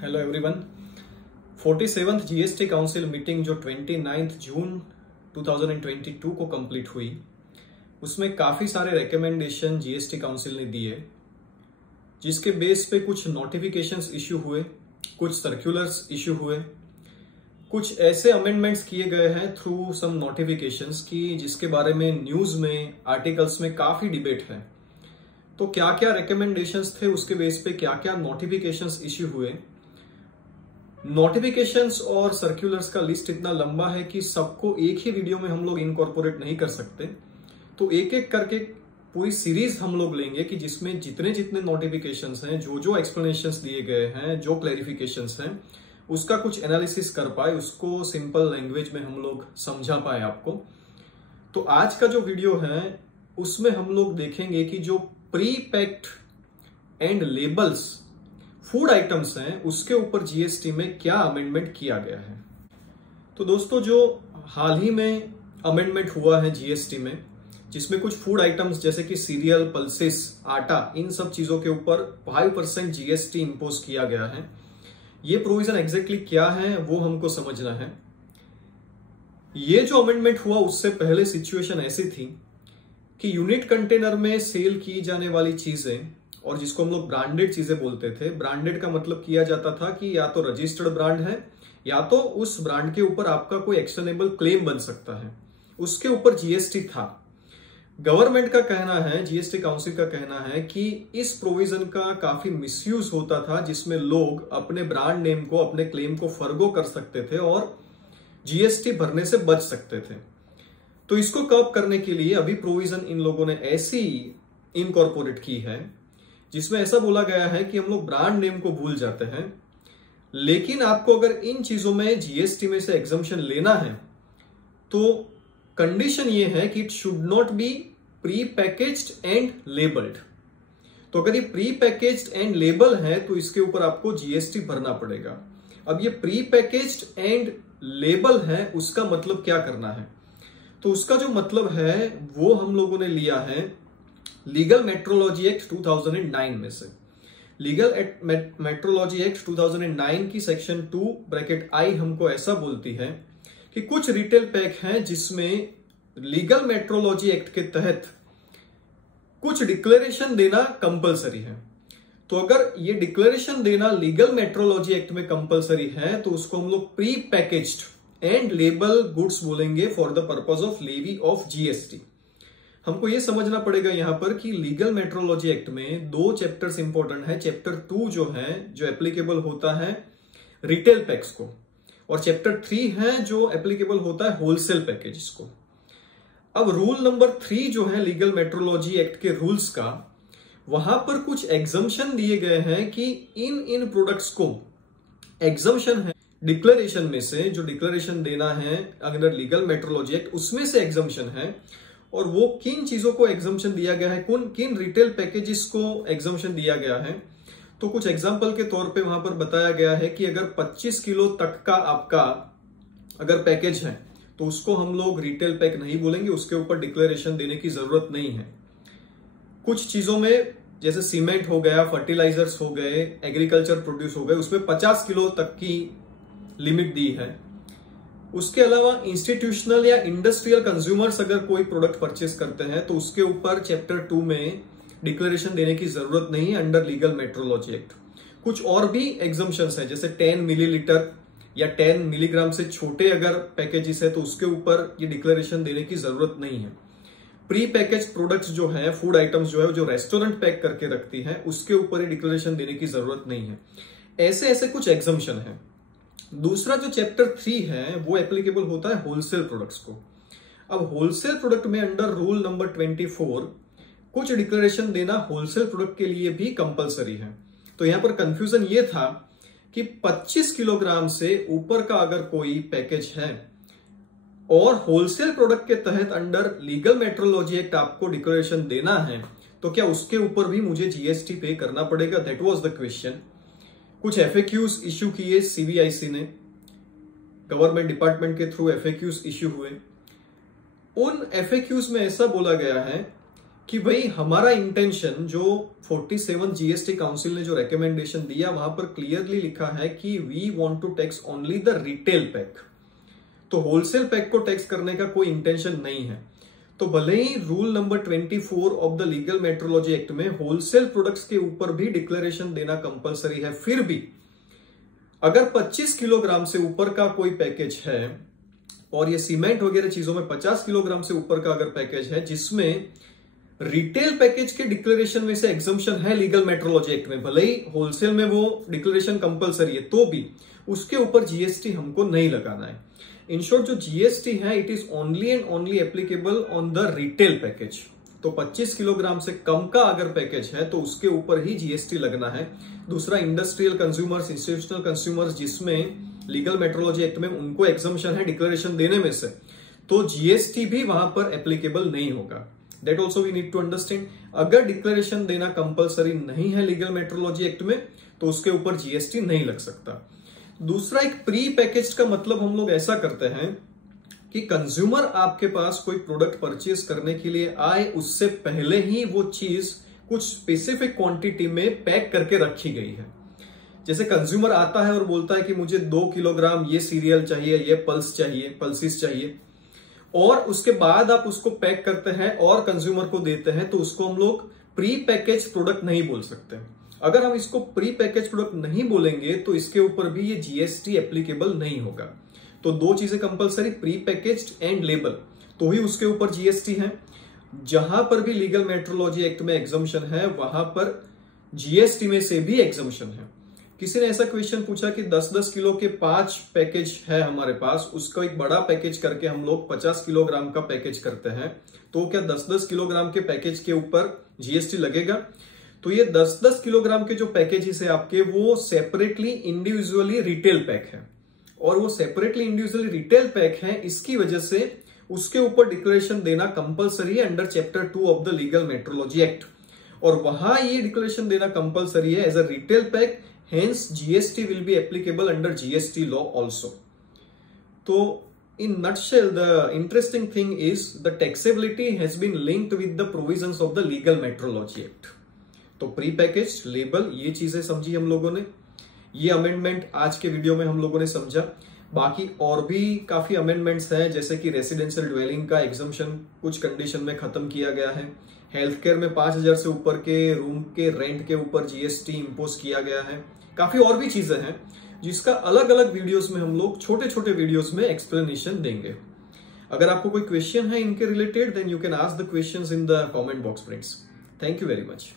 Hello everyone. 47th GST council meeting जो 29 जून 2022 को complete हुई, उसमें काफी सारे रिकमेंडेशन जीएसटी काउंसिल ने दिए, जिसके बेस पे कुछ नोटिफिकेशंस इश्यू हुए, कुछ सर्कुलर्स इश्यू हुए, कुछ ऐसे अमेंडमेंट्स किए गए हैं थ्रू सम नोटिफिकेशंस की जिसके बारे में न्यूज में, आर्टिकल्स में काफी डिबेट है। तो क्या क्या रिकमेंडेशंस थे, उसके बेस पे क्या क्या नोटिफिकेशंस इश्यू हुए। नोटिफिकेशंस और सर्कुलर्स का लिस्ट इतना लंबा है कि सबको एक ही वीडियो में हम लोग इनकॉर्पोरेट नहीं कर सकते, तो एक एक करके पूरी सीरीज हम लोग लेंगे कि जिसमें जितने जितने नोटिफिकेशंस हैं, जो जो एक्सप्लेनेशंस दिए गए हैं, जो क्लैरिफिकेशंस हैं, उसका कुछ एनालिसिस कर पाए, उसको सिंपल लैंग्वेज में हम लोग समझा पाए आपको। तो आज का जो वीडियो है उसमें हम लोग देखेंगे कि जो pre packed and labels food items हैं उसके ऊपर जीएसटी में क्या अमेंडमेंट किया गया है। तो दोस्तों, जो हाल ही में अमेंडमेंट हुआ है जीएसटी में, जिसमें कुछ फूड आइटम्स जैसे कि सीरियल, पल्सेस, आटा, इन सब चीजों के ऊपर 5% जीएसटी इंपोज किया गया है। ये प्रोविजन एग्जैक्टली क्या है वो हमको समझना है। ये जो अमेंडमेंट हुआ उससे पहले सिचुएशन ऐसी थी कि यूनिट कंटेनर में सेल की जाने वाली चीजें, और जिसको हम लोग ब्रांडेड चीजें बोलते थे, ब्रांडेड का मतलब किया जाता था कि या तो रजिस्टर्ड ब्रांड है या तो उस ब्रांड के ऊपर आपका कोई एक्शनेबल क्लेम बन सकता है, उसके ऊपर जीएसटी था। गवर्नमेंट का कहना है, जीएसटी काउंसिल का कहना है कि इस प्रोविजन का काफी मिसयूज होता था, जिसमें लोग अपने ब्रांड नेम को, अपने क्लेम को फर्गो कर सकते थे और जीएसटी भरने से बच सकते थे। तो इसको कर्ब करने के लिए अभी प्रोविजन इन लोगों ने ऐसी इनकॉर्पोरेट की है जिसमें ऐसा बोला गया है कि हम लोग ब्रांड नेम को भूल जाते हैं, लेकिन आपको अगर इन चीजों में जीएसटी में से एग्जम्पशन लेना है तो कंडीशन ये है कि it should not be pre packaged and labelled. तो अगर ये प्री पैकेज्ड एंड लेबल है तो इसके ऊपर आपको जीएसटी भरना पड़ेगा। अब ये प्री पैकेज्ड एंड लेबल है, उसका मतलब क्या करना है? तो उसका जो मतलब है वो हम लोगों ने लिया है लीगल मेट्रोलॉजी एक्ट 2009 में से। लीगल मेट्रोलॉजी एक्ट 2009 की सेक्शन 2(I) हमको ऐसा बोलती है कि कुछ रिटेल पैक हैं जिसमें लीगल मेट्रोलॉजी एक्ट के तहत कुछ डिक्लेरेशन देना कंपलसरी है। तो अगर ये डिक्लेरेशन देना लीगल मेट्रोलॉजी एक्ट में कंपलसरी है तो उसको हम लोग pre packaged and label goods बोलेंगे for the purpose of levy of GST. हमको ये समझना पड़ेगा यहां पर कि लीगल मेट्रोलॉजी एक्ट में दो चैप्टर्स इंपॉर्टेंट है। चैप्टर 2 जो है, जो एप्लीकेबल होता है रिटेल पैक्स को, और चैप्टर 3 है जो एप्लीकेबल होता है होलसेल पैकेज को। अब रूल नंबर 3 जो है लीगल मेट्रोलॉजी एक्ट के रूल्स का, वहां पर कुछ एग्जम्पशन दिए गए हैं कि इन प्रोडक्ट्स को एग्जम्पशन है डिक्लेरेशन में से, जो डिक्लेरेशन देना है अंडर लीगल मेट्रोलॉजी एक्ट उसमें से एग्जम्पशन है। और वो किन चीजों को एग्जम्पशन दिया गया है, किन रिटेल पैकेजेस को एग्जम्पशन दिया गया है। तो कुछ एग्जांपल के तौर पे वहां पर बताया गया है कि अगर 25 किलो तक का आपका अगर पैकेज है तो उसको हम लोग रिटेल पैक नहीं बोलेंगे, उसके ऊपर डिक्लेरेशन देने की जरूरत नहीं है। कुछ चीजों में जैसे सीमेंट हो गया, फर्टिलाइजर्स हो गए, एग्रीकल्चर प्रोड्यूस हो गए, उसमें 50 किलो तक की लिमिट दी है। उसके अलावा इंस्टीट्यूशनल या इंडस्ट्रियल कंज्यूमर्स अगर कोई प्रोडक्ट परचेस करते हैं तो उसके ऊपर चैप्टर 2 में डिक्लेरेशन देने की जरूरत नहीं है अंडर लीगल मेट्रोलॉजी एक्ट। कुछ और भी एग्जम्पशंस है, जैसे 10 मिलीलीटर या 10 मिलीग्राम से छोटे अगर पैकेजेस है तो उसके ऊपर ये डिक्लेरेशन देने की जरूरत नहीं है। प्री पैकेज प्रोडक्ट्स जो है, फूड आइटम्स जो है, जो रेस्टोरेंट पैक करके रखती है, उसके ऊपर ये डिक्लेरेशन देने की जरूरत नहीं है। ऐसे ऐसे कुछ एग्जम्पशन है। दूसरा जो चैप्टर 3 है वो एप्लीकेबल होता है होलसेल प्रोडक्ट्स को। अब होलसेल प्रोडक्ट में अंडर रूल नंबर 24 कुछ डिक्लेरेशन देना होलसेल प्रोडक्ट के लिए भी कंपलसरी है। तो यहां पर कंफ्यूजन ये था कि 25 किलोग्राम से ऊपर का अगर कोई पैकेज है और होलसेल प्रोडक्ट के तहत अंडर लीगल मेट्रोलॉजी एक्ट आपको डिक्लेरेशन देना है तो क्या उसके ऊपर भी मुझे जीएसटी पे करना पड़ेगा? That was the question. कुछ एफएक्यूज इश्यू किए सीबीआईसी ने, गवर्नमेंट डिपार्टमेंट के थ्रू एफएक्यूज इश्यू हुए। उन एफएक्यूज में ऐसा बोला गया है कि भाई हमारा इंटेंशन जो 47 जीएसटी काउंसिल ने जो रिकमेंडेशन दिया वहां पर क्लियरली लिखा है कि we want to tax only the retail pack, तो होलसेल पैक को टैक्स करने का कोई इंटेंशन नहीं है। तो भले ही rule number 24 of the legal metrology act में होलसेल प्रोडक्ट्स के ऊपर भी डिक्लेरेशन देना कंपलसरी है, फिर भी अगर 25 किलोग्राम से ऊपर का कोई पैकेज है और ये सीमेंट वगैरह चीजों में 50 किलोग्राम से ऊपर का अगर पैकेज है जिसमें रिटेल पैकेज के डिक्लेरेशन में से एग्जम्पशन है लीगल मेट्रोलॉजी एक्ट में, भले ही होलसेल में वो डिक्लेरेशन कंपलसरी है, तो भी उसके ऊपर जीएसटी हमको नहीं लगाना है। इन शॉर्ट जो जीएसटी है it is only and only applicable on the retail package. तो 25 किलोग्राम से कम का अगर पैकेज है तो उसके ऊपर ही जीएसटी लगना है। दूसरा इंडस्ट्रियल कंज्यूमर्स, इंस्टीट्यूशनल कंज्यूमर्स जिसमें लीगल मेट्रोलॉजी एक्ट में उनको एग्जम्पशन है डिक्लेरेशन देने में से, तो जीएसटी भी वहां पर एप्लीकेबल नहीं होगा। That also we need to understand. अगर डिक्लेरेशन देना कंपलसरी नहीं है लीगल मेट्रोलॉजी एक्ट में तो उसके ऊपर जीएसटी नहीं लग सकता। दूसरा, एक प्री पैकेज का मतलब हम लोग ऐसा करते हैं कि कंज्यूमर आपके पास कोई प्रोडक्ट परचेज करने के लिए आए उससे पहले ही वो चीज कुछ स्पेसिफिक क्वांटिटी में पैक करके रखी गई है। जैसे कंज्यूमर आता है और बोलता है कि मुझे 2 किलोग्राम ये सीरियल चाहिए, ये पल्सिस चाहिए, और उसके बाद आप उसको पैक करते हैं और कंज्यूमर को देते हैं, तो उसको हम लोग प्री पैकेज प्रोडक्ट नहीं बोल सकते। अगर हम इसको प्री पैकेज प्रोडक्ट नहीं बोलेंगे तो इसके ऊपर भी ये जीएसटी एप्लीकेबल नहीं होगा। तो दो चीजें compulsory, pre packaged and label, तो ही उसके ऊपर जीएसटी है। जहां पर भी लीगल मेट्रोलॉजी एक्ट में एग्जम्पशन है वहां पर जीएसटी में से भी एग्जम्पशन है। किसी ने ऐसा क्वेश्चन पूछा कि 10-10 किलो के 5 पैकेज है हमारे पास, उसका एक बड़ा पैकेज करके हम लोग 50 किलोग्राम का पैकेज करते हैं, तो क्या 10-10 किलोग्राम के पैकेज के ऊपर जीएसटी लगेगा? तो ये 10-10 किलोग्राम के जो पैकेजेस है आपके, वो सेपरेटली इंडिविजुअली रिटेल पैक है, और वो सेपरेटली इंडिविजुअली रिटेल पैक है, इसकी वजह से उसके ऊपर डिक्लेरेशन देना कंपलसरी है under chapter 2 of the legal metrology act, और वहां ये डिक्लेरेशन देना कंपलसरी है as a retail pack, hence GST will be applicable under GST law also. So in nutshell, the interesting thing is the taxability has been linked with the provisions of the legal metrology act. तो pre package, label, ये चीजें समझी हम लोगों ने। ये amendment आज के वीडियो में हम लोगों ने समझा। बाकी और भी काफी अमेंडमेंट्स हैं, जैसे कि रेसिडेंशियल ड्वेलिंग का एग्जम्पशन कुछ कंडीशन में खत्म किया गया है। हेल्थ केयर में 5000 से ऊपर के रूम के रेंट के ऊपर जीएसटी इंपोज किया गया है। काफी और भी चीजें हैं जिसका अलग अलग वीडियोस में हम लोग छोटे छोटे वीडियोस में एक्सप्लेनेशन देंगे। अगर आपको कोई क्वेश्चन है इनके related, then you can ask the questions in the comment box friends. Thank you very much.